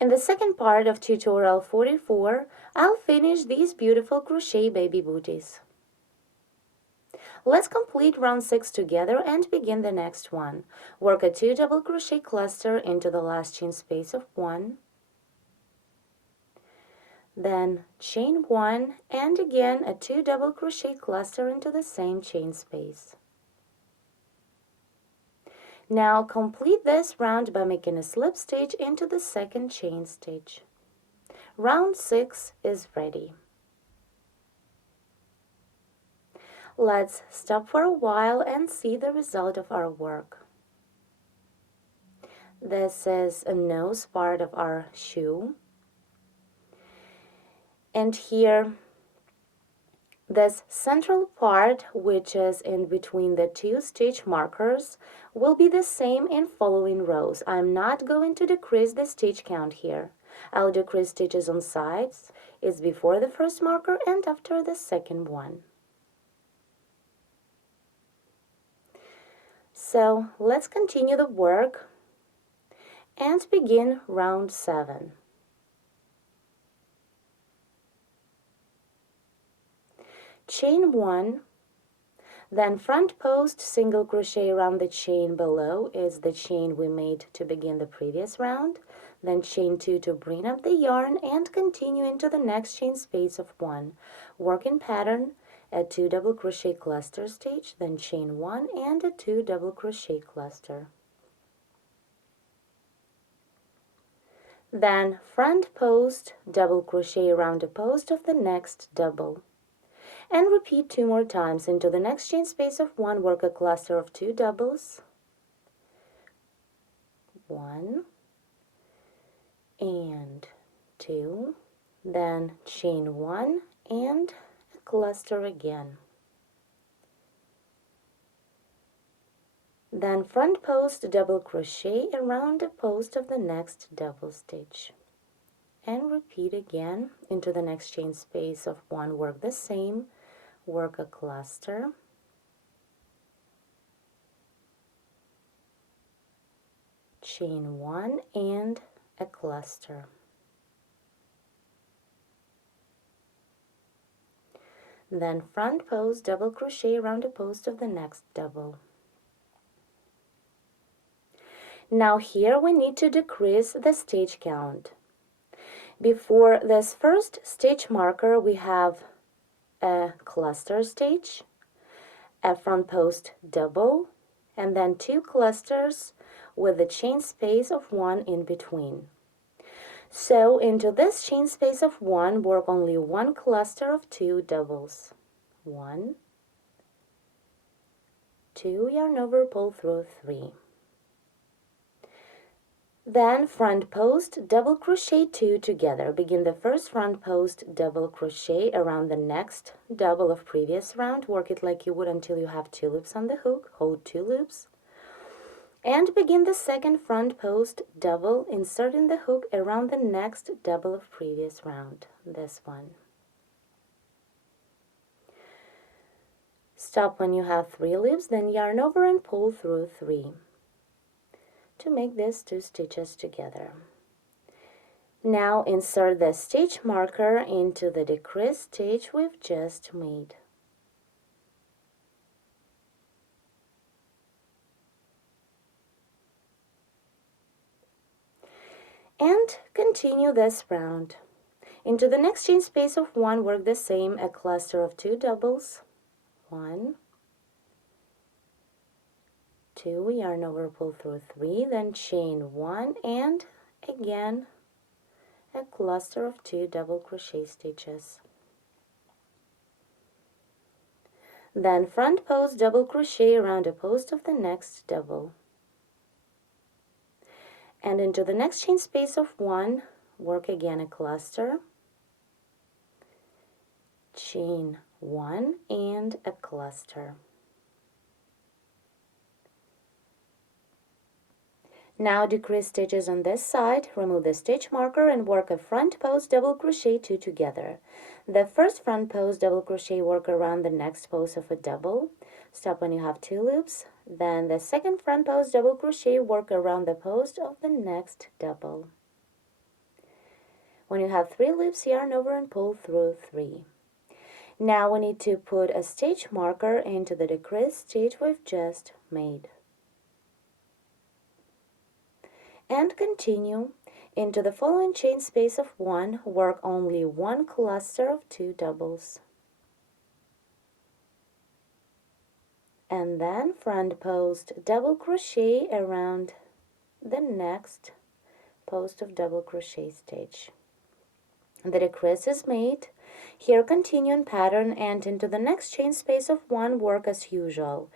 In the second part of tutorial 44, I'll finish these beautiful crochet baby booties. Let's complete round 6 together and begin the next one. Work a 2 double crochet cluster into the last chain space of 1, then chain 1 and again a 2 double crochet cluster into the same chain space. Now complete this round by making a slip stitch into the second chain stitch. Round 6 is ready. Let's stop for a while and see the result of our work. This is a nose part of our shoe. And here, this central part, which is in between the 2 stitch markers, will be the same in following rows. I'm not going to decrease the stitch count here. I'll decrease stitches on sides. It's before the first marker and after the second one. So let's continue the work and begin round 7. Chain 1, then front post single crochet around the chain below is the chain we made to begin the previous round, then chain 2 to bring up the yarn and continue into the next chain space of 1. Work in pattern, a 2 double crochet cluster stitch, then chain 1 and a 2 double crochet cluster. Then front post double crochet around the post of the next double. And repeat 2 more times. Into the next chain space of 1, work a cluster of 2 doubles, 1 and 2, then chain 1 and a cluster again. Then front post double crochet around the post of the next double stitch. And repeat again. Into the next chain space of 1, work the same, work a cluster, chain 1 and a cluster. Then front post double crochet around the post of the next double. Now here we need to decrease the stitch count. Before this first stitch marker we have a cluster stitch, a front post double, and then 2 clusters with a chain space of 1 in between. So into this chain space of 1, work only 1 cluster of 2 doubles. 1, 2, yarn over, pull through 3. Then front post double crochet 2 together. Begin the first front post double crochet around the next double of previous round. Work it like you would until you have 2 loops on the hook. Hold 2 loops. And begin the second front post double, inserting the hook around the next double of previous round, this one. Stop when you have 3 loops, then yarn over and pull through 3 to make these 2 stitches together. Now insert the stitch marker into the decreased stitch we've just made. And continue this round. Into the next chain space of 1, work the same, a cluster of 2 doubles, 1, 2, yarn over, pull through 3, then chain 1 and again a cluster of 2 double crochet stitches. Then front post double crochet around a post of the next double. And into the next chain space of 1, work again a cluster, chain 1 and a cluster. Now decrease stitches on this side, remove the stitch marker and work a front post double crochet 2 together. The first front post double crochet, work around the next post of a double. Stop when you have 2 loops. Then the second front post double crochet, work around the post of the next double. When you have 3 loops, yarn over and pull through 3. Now we need to put a stitch marker into the decrease stitch we've just made. And continue into the following chain space of 1, work only 1 cluster of 2 doubles. And then front post double crochet around the next post of double crochet stitch. The decrease is made. Here continue in pattern and into the next chain space of 1, work as usual.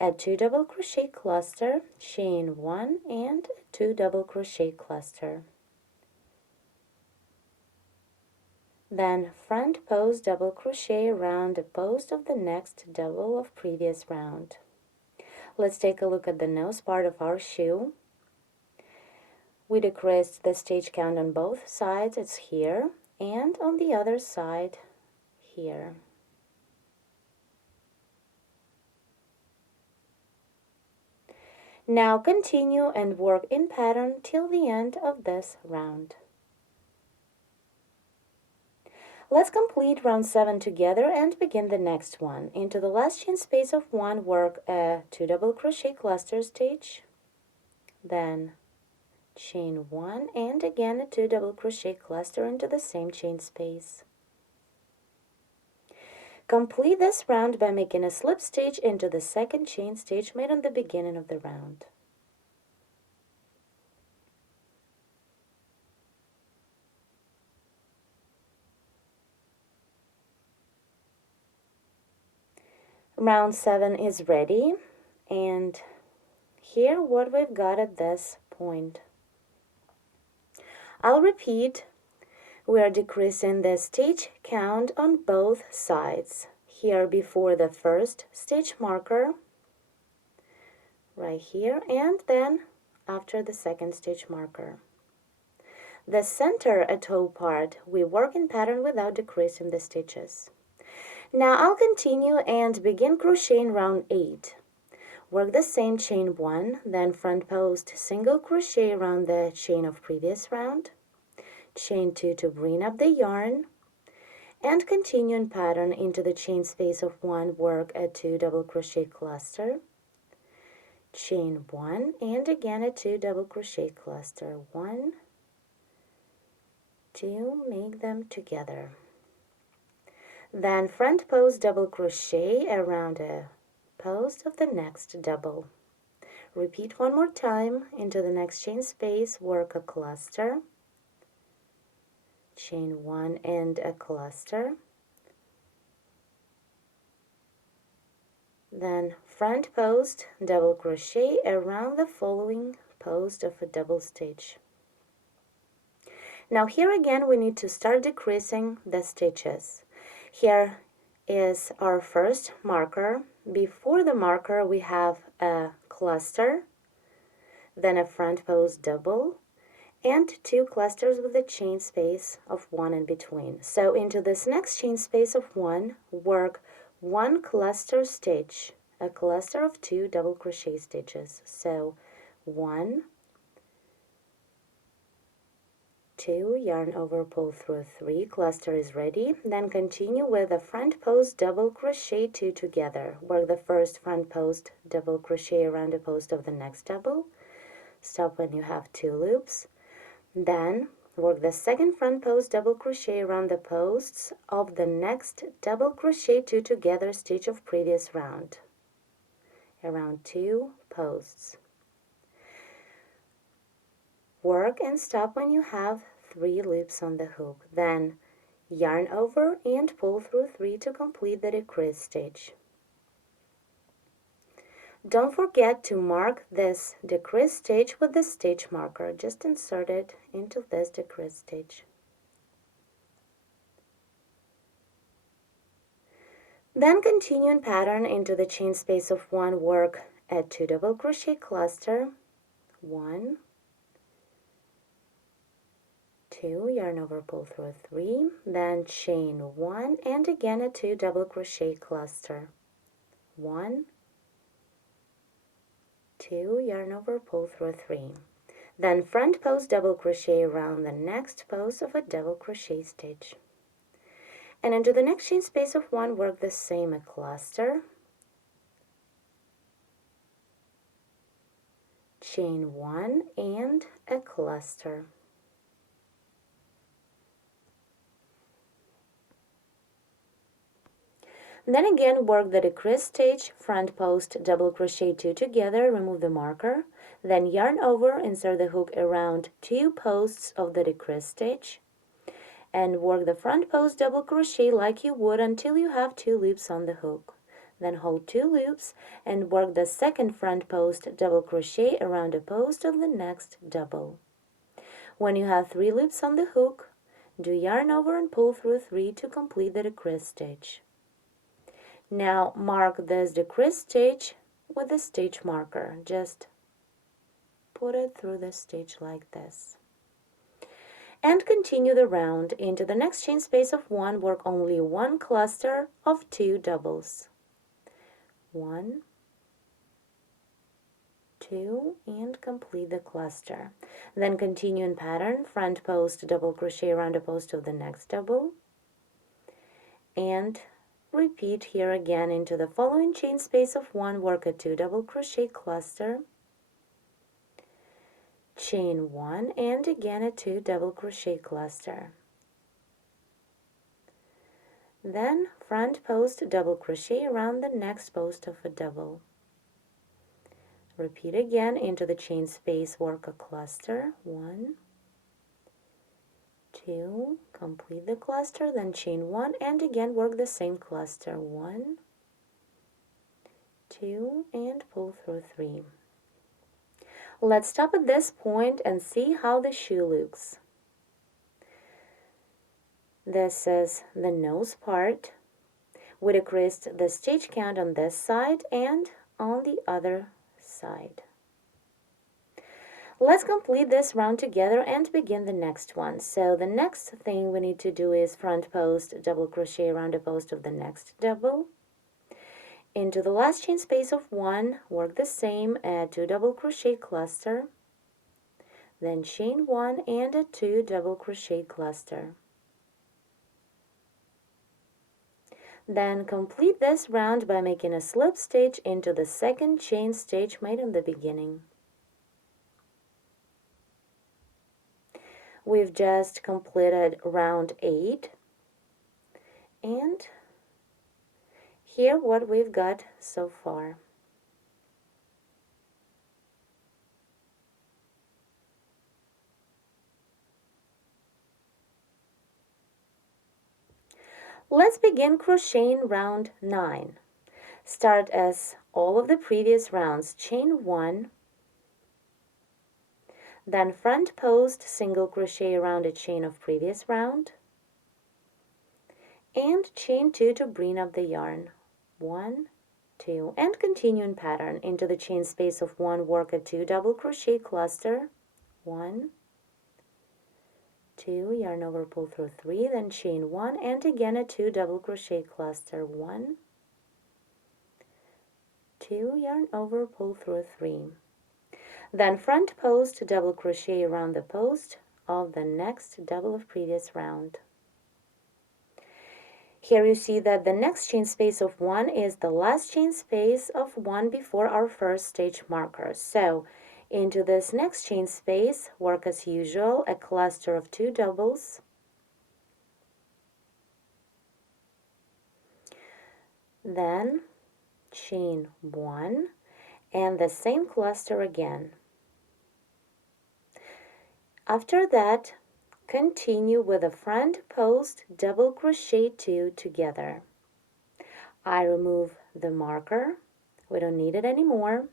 Add 2 double crochet cluster, chain 1 and 2 double crochet cluster. Then front post double crochet around the post of the next double of previous round. Let's take a look at the nose part of our shoe. We decreased the stitch count on both sides, it's here, and on the other side here. Now continue and work in pattern till the end of this round. Let's complete round 7 together and begin the next one. Into the last chain space of 1, work a 2 double crochet cluster stitch, then chain 1 and again a 2 double crochet cluster into the same chain space. Complete this round by making a slip stitch into the second chain stitch made on the beginning of the round. Round 7 is ready, and here what we've got at this point. I'll repeat. We are decreasing the stitch count on both sides. Here before the first stitch marker, right here, and then after the second stitch marker. The center toe part, we work in pattern without decreasing the stitches. Now I'll continue and begin crocheting round 8. Work the same chain 1, then front post single crochet around the chain of previous round, chain 2 to bring up the yarn, and continue in pattern into the chain space of 1, work a 2 double crochet cluster, chain 1 and again a 2 double crochet cluster, 1, 2, make them together. Then front post double crochet around a post of the next double. Repeat one more time into the next chain space, work a cluster, chain 1 and a cluster, then front post double crochet around the following post of a double stitch. Now here again we need to start decreasing the stitches. Here is our first marker. Before the marker we have a cluster, then a front post double, and 2 clusters with a chain space of 1 in between. So into this next chain space of 1, work 1 cluster stitch, a cluster of 2 double crochet stitches. So 1, 2, yarn over, pull through 3, cluster is ready. Then continue with a front post double crochet 2 together. Work the first front post double crochet around the post of the next double. Stop when you have 2 loops. Then work the second front post double crochet around the posts of the next double crochet 2 together stitch of previous round, around 2 posts. Work and stop when you have 3 loops on the hook. Then yarn over and pull through 3 to complete the decrease stitch. Don't forget to mark this decrease stitch with the stitch marker. Just insert it into this decrease stitch. Then continue in pattern into the chain space of 1, work a 2 double crochet cluster, 1, 2, yarn over, pull through 3, then chain 1 and again a 2 double crochet cluster, 1, 2, yarn over, pull through 3. Then front post double crochet around the next post of a double crochet stitch. And into the next chain space of 1, work the same a cluster, chain 1 and a cluster. Then again work the decrease stitch, front post double crochet 2 together, remove the marker, then yarn over, insert the hook around 2 posts of the decrease stitch, and work the front post double crochet like you would until you have 2 loops on the hook. Then hold 2 loops and work the second front post double crochet around a post of the next double. When you have 3 loops on the hook, do yarn over and pull through 3 to complete the decrease stitch. Now mark this decrease stitch with a stitch marker. Just put it through the stitch like this. And continue the round. Into the next chain space of 1, work only 1 cluster of 2 doubles. 1, 2, and complete the cluster. Then continue in pattern, front post double crochet around a post of the next double, and repeat here again. Into the following chain space of 1, work a 2 double crochet cluster, chain 1, and again a 2 double crochet cluster. Then front post double crochet around the next post of a double. Repeat again. Into the chain space, work a cluster, 1, 2, complete the cluster, then chain 1, and again work the same cluster, 1, 2, and pull through 3. Let's stop at this point and see how the shoe looks. This is the nose part. We decreased the stitch count on this side and on the other side. Let's complete this round together and begin the next one. So the next thing we need to do is front post double crochet around a post of the next double. Into the last chain space of 1, work the same, add 2 double crochet cluster, then chain 1 and a 2 double crochet cluster. Then complete this round by making a slip stitch into the second chain stitch made in the beginning. We've just completed round 8, and here what we've got so far. Let's begin crocheting round 9. Start as all of the previous rounds, chain 1, then front post single crochet around a chain of previous round, and chain 2 to bring up the yarn, 1, 2, and continue in pattern. Into the chain space of 1, work a 2 double crochet cluster, 1, 2, yarn over, pull through 3, then chain 1, and again a 2 double crochet cluster, 1, 2, yarn over, pull through 3. Then front post double crochet around the post of the next double of previous round. Here you see that the next chain space of 1 is the last chain space of 1 before our first stitch marker. So into this next chain space, work as usual a cluster of 2 doubles, then chain 1 and the same cluster again. After that, continue with the front post double crochet 2 together. I remove the marker, we don't need it anymore.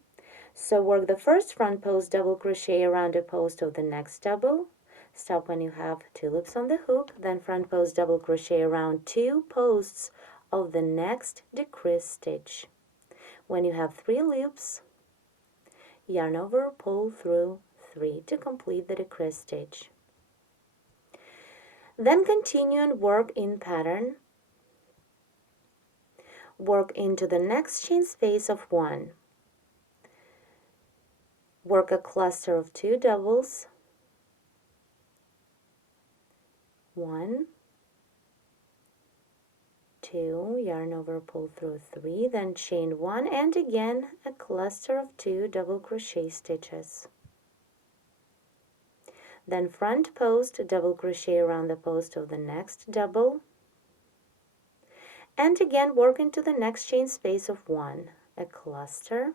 So work the first front post double crochet around a post of the next double. Stop when you have 2 loops on the hook, then front post double crochet around 2 posts of the next decrease stitch. When you have 3 loops, yarn over, pull through 3 to complete the decrease stitch. Then continue and work in pattern. Work into the next chain space of 1. work a cluster of 2 doubles, 1, 2, yarn over, pull through 3, then chain 1, and again a cluster of 2 double crochet stitches. Then front post, double crochet around the post of the next double, and again work into the next chain space of 1, a cluster,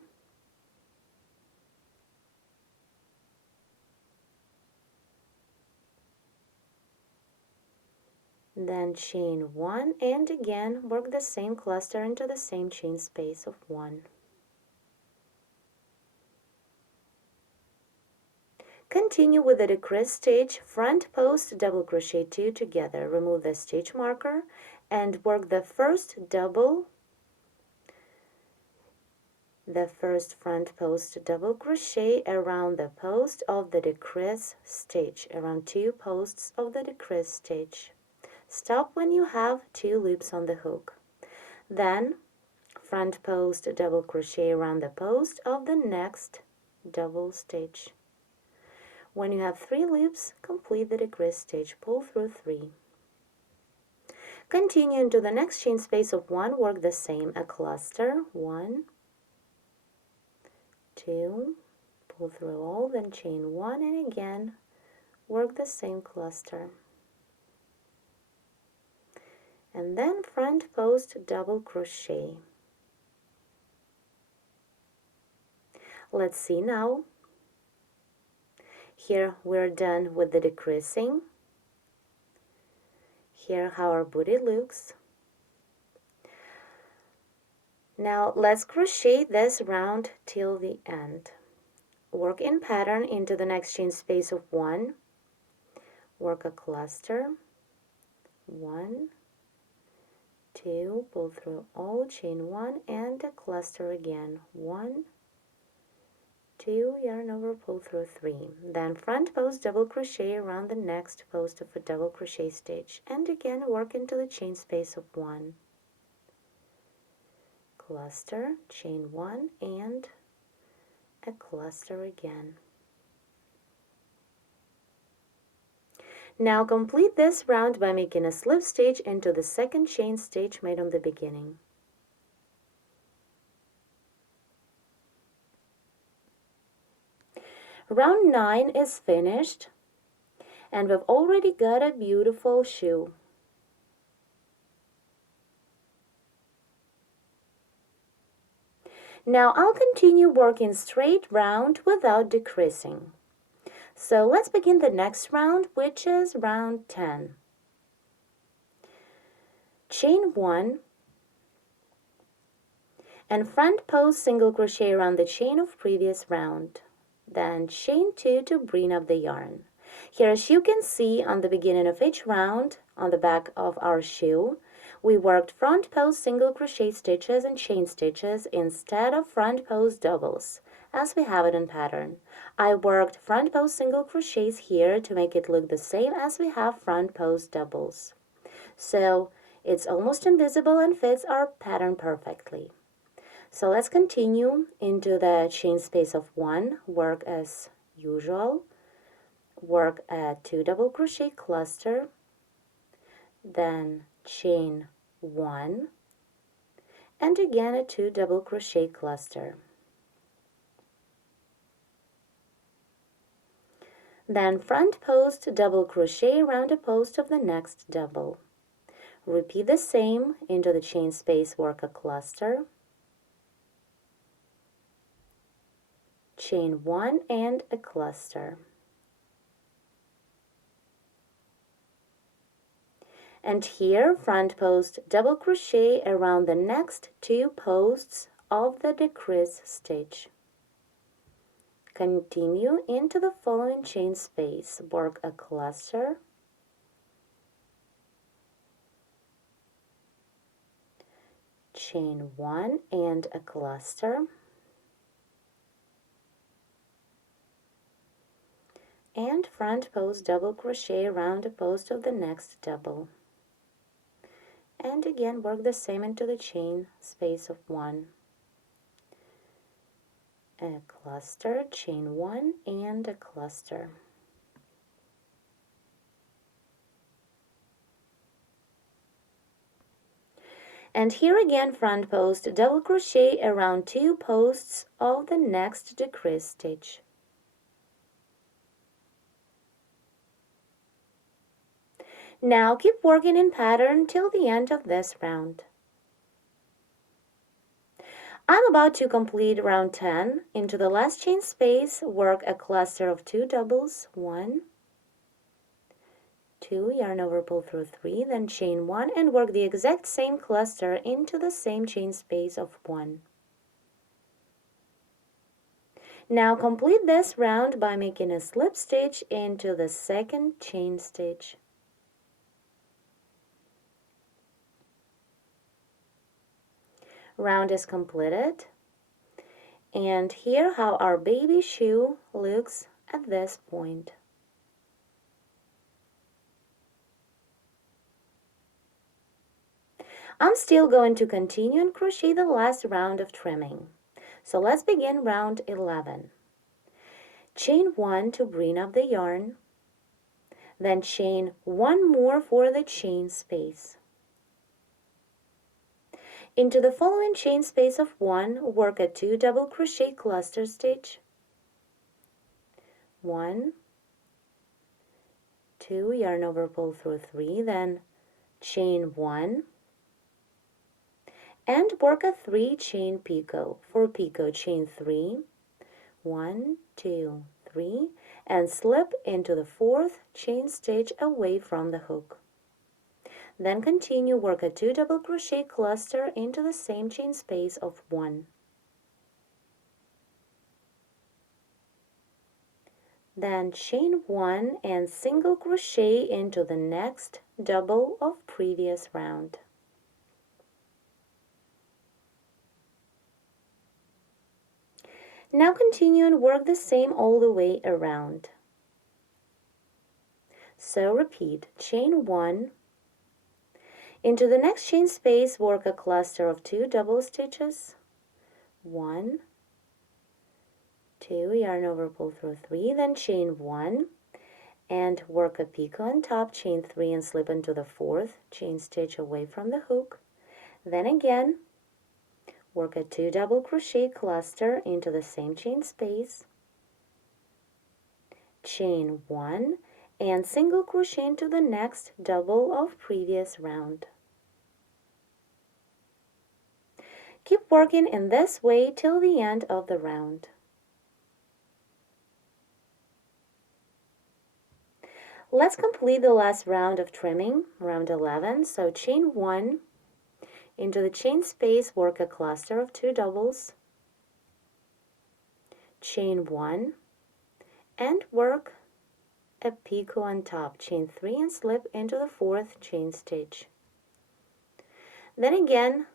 then chain 1, and again work the same cluster into the same chain space of 1. Continue with the decrease stitch, front post, double crochet 2 together, remove the stitch marker and work the first front post double crochet around the post of the decrease stitch, around 2 posts of the decrease stitch. Stop when you have 2 loops on the hook. Then front post double crochet around the post of the next double stitch. When you have 3 loops, complete the decrease stitch, pull through 3. Continue into the next chain space of 1, work the same, a cluster, 1, 2, pull through all, then chain 1, and again work the same cluster. And then front post double crochet. Let's see now. Here we're done with the decreasing. Here how our booty looks. Now let's crochet this round till the end. Work in pattern into the next chain space of 1. Work a cluster, 1, 2, pull through all, chain 1, and a cluster again, 1, 2, yarn over, pull through 3. Then front post double crochet around the next post of a double crochet stitch, and again work into the chain space of 1. Cluster, chain 1, and a cluster again. Now complete this round by making a slip stitch into the second chain stitch made on the beginning. Round 9 is finished, and we've already got a beautiful shoe. Now I'll continue working straight round without decreasing. So let's begin the next round, which is round 10. Chain 1 and front post single crochet around the chain of previous round. Then chain 2 to bring up the yarn. Here, as you can see on the beginning of each round, on the back of our shoe, we worked front post single crochet stitches and chain stitches instead of front post doubles, as we have it in pattern. I worked front post single crochets here to make it look the same as we have front post doubles. So it's almost invisible and fits our pattern perfectly. So let's continue into the chain space of 1, work as usual, work a 2 double crochet cluster, then chain 1, and again a 2 double crochet cluster. Then front post double crochet around a post of the next double. Repeat the same into the chain space, work a cluster, chain 1 and a cluster. And here front post double crochet around the next 2 posts of the decrease stitch. Continue into the following chain space, work a cluster, chain 1 and a cluster, and front post double crochet around a post of the next double. And again work the same into the chain space of 1. a cluster, chain 1 and a cluster. And here again, front post, double crochet around 2 posts of the next decrease stitch. Now keep working in pattern till the end of this round. I'm about to complete round 10. Into the last chain space, work a cluster of 2 doubles, 1, 2, yarn over, pull through 3, then chain 1 and work the exact same cluster into the same chain space of 1. Now complete this round by making a slip stitch into the second chain stitch. Round is completed, and here how our baby shoe looks at this point. I'm still going to continue and crochet the last round of trimming. So let's begin round 11. Chain 1 to bring up the yarn, then chain 1 more for the chain space. Into the following chain space of 1, work a 2 double crochet cluster stitch, 1, 2, yarn over, pull through 3, then chain 1, and work a 3 chain picot. For picot, chain 3, 1, 2, 3, and slip into the 4th chain stitch away from the hook. Then continue, work a 2 double crochet cluster into the same chain space of 1. Then chain 1 and single crochet into the next double of previous round. Now continue and work the same all the way around. So repeat, chain 1, into the next chain space, work a cluster of 2 double stitches, 1, 2, yarn over, pull through 3, then chain 1, and work a picot on top, chain 3 and slip into the 4th chain stitch away from the hook. Then again, work a 2 double crochet cluster into the same chain space, chain 1, and single crochet into the next double of previous round. Keep working in this way till the end of the round. Let's complete the last round of trimming, round 11. So chain 1, into the chain space, work a cluster of 2 doubles, chain 1, and work a picot on top, chain 3 and slip into the 4th chain stitch. Then again,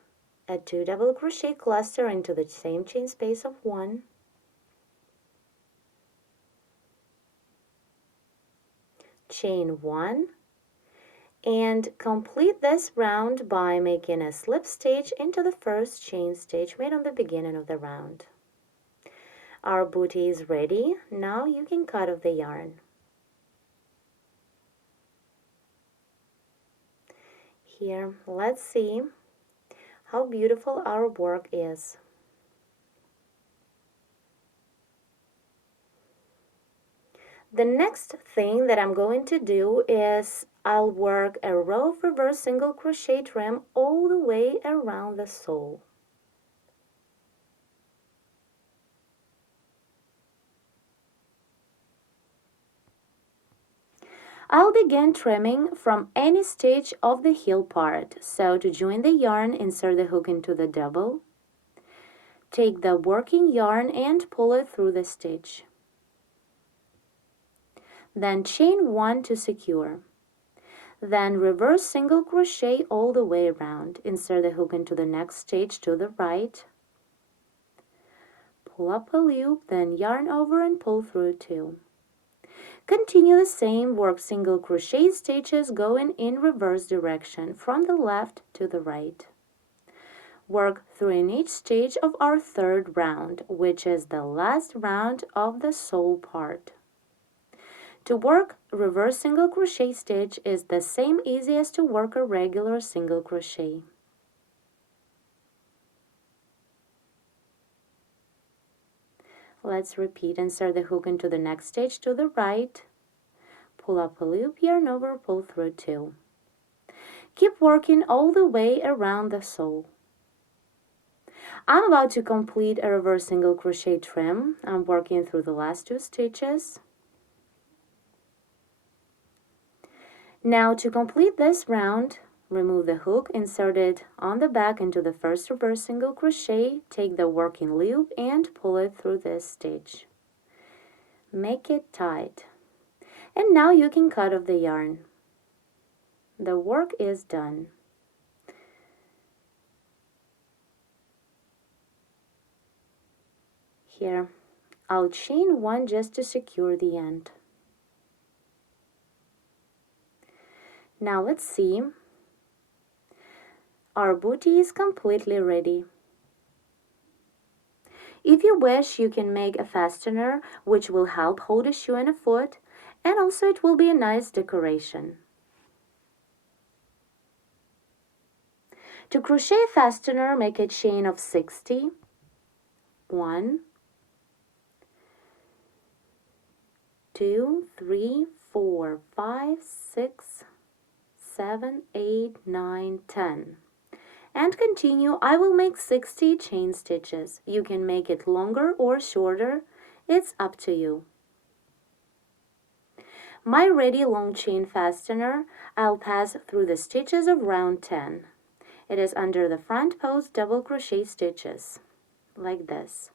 a 2 double crochet cluster into the same chain space of 1, chain 1, and complete this round by making a slip stitch into the first chain stitch made on the beginning of the round. Our bootie is ready. Now you can cut off the yarn. Here, let's see how beautiful our work is. The next thing that I'm going to do is I'll work a row of reverse single crochet trim all the way around the sole. I'll begin trimming from any stitch of the heel part. So to join the yarn, insert the hook into the double. Take the working yarn and pull it through the stitch. Then chain 1 to secure. Then reverse single crochet all the way around. Insert the hook into the next stitch to the right. Pull up a loop, then yarn over and pull through 2. Continue the same, work single crochet stitches going in reverse direction from the left to the right. Work through in each stage of our third round, which is the last round of the sole part. To work reverse single crochet stitch is the same easy as to work a regular single crochet. Let's repeat. Insert the hook into the next stitch to the right, pull up a loop, yarn over, pull through 2. Keep working all the way around the sole. I'm about to complete a reverse single crochet trim. I'm working through the last 2 stitches. Now to complete this round, remove the hook, insert it on the back into the first reverse single crochet, take the working loop and pull it through this stitch. Make it tight. And now you can cut off the yarn. The work is done. Here, I'll chain 1 just to secure the end. Now let's see. Our bootie is completely ready. If you wish, you can make a fastener, which will help hold a shoe and a foot, and also it will be a nice decoration. To crochet a fastener, make a chain of 60. 1, 2, 3, 4, 5, 6, 7, 8, 9, 10. And continue. I will make 60 chain stitches. You can make it longer or shorter. It's up to you. My ready long chain fastener, I'll pass through the stitches of round 10. It is under the front post double crochet stitches, like this.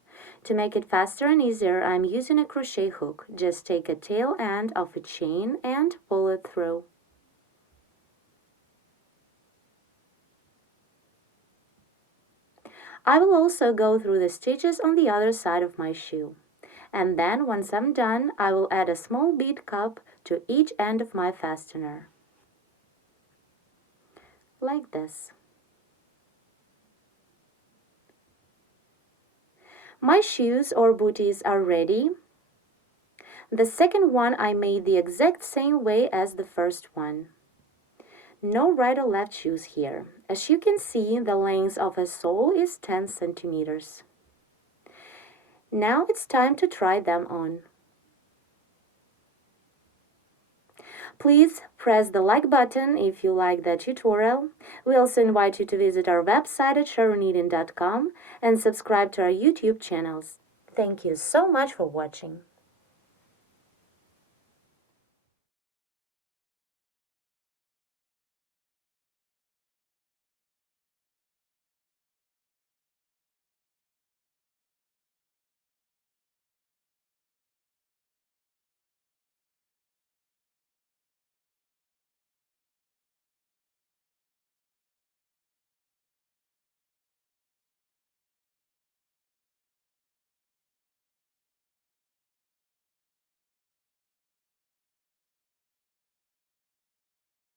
To make it faster and easier, I'm using a crochet hook. Just take a tail end of a chain and pull it through. I will also go through the stitches on the other side of my shoe. And then, once I'm done, I will add a small bead cup to each end of my fastener. Like this. My shoes or booties are ready. The second one I made the exact same way as the first one. No right or left shoes here. As you can see, the length of a sole is 10 centimeters. Now it's time to try them on. Please press the like button if you like the tutorial. We also invite you to visit our website at SharonKnitting.com and subscribe to our YouTube channels. Thank you so much for watching.